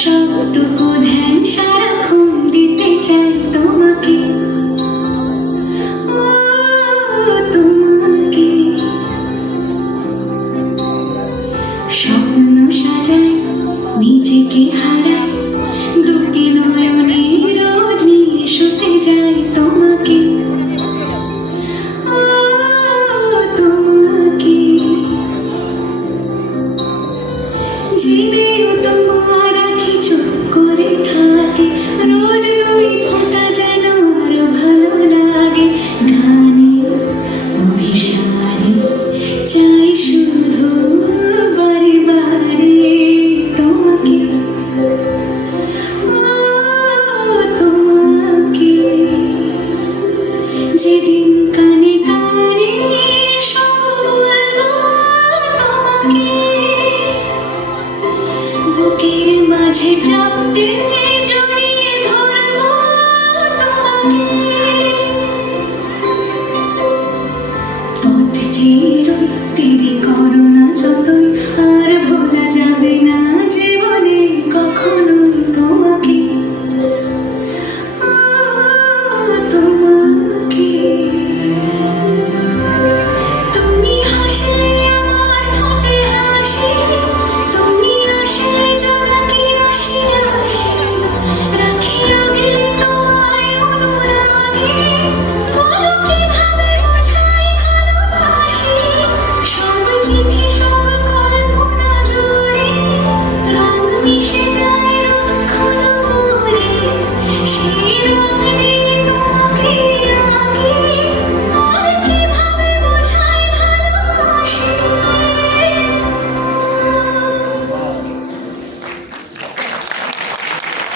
সবটুকু ধ্যান সারাক্ষণ দিতে চাই তোমাকে, ও তোমাকে। স্বপ্ন সাজাই, নিজেকে হারাই, দুটি নয়নে রোজ নিয়ে শুতে যাই তোমাকে, ও তোমাকে। জেনেও তোমার আঁখি চুপ করে থাকে, রোজ দুই ফোঁটা যেন আর ভালো লাগে। গানে অভিসারে চাই শুধু বারে বারে তোমাকে, ও তোমাকে। যেদিন কানে কানে সব বলবো তোমাকে, বুকের মাঝে চাপতে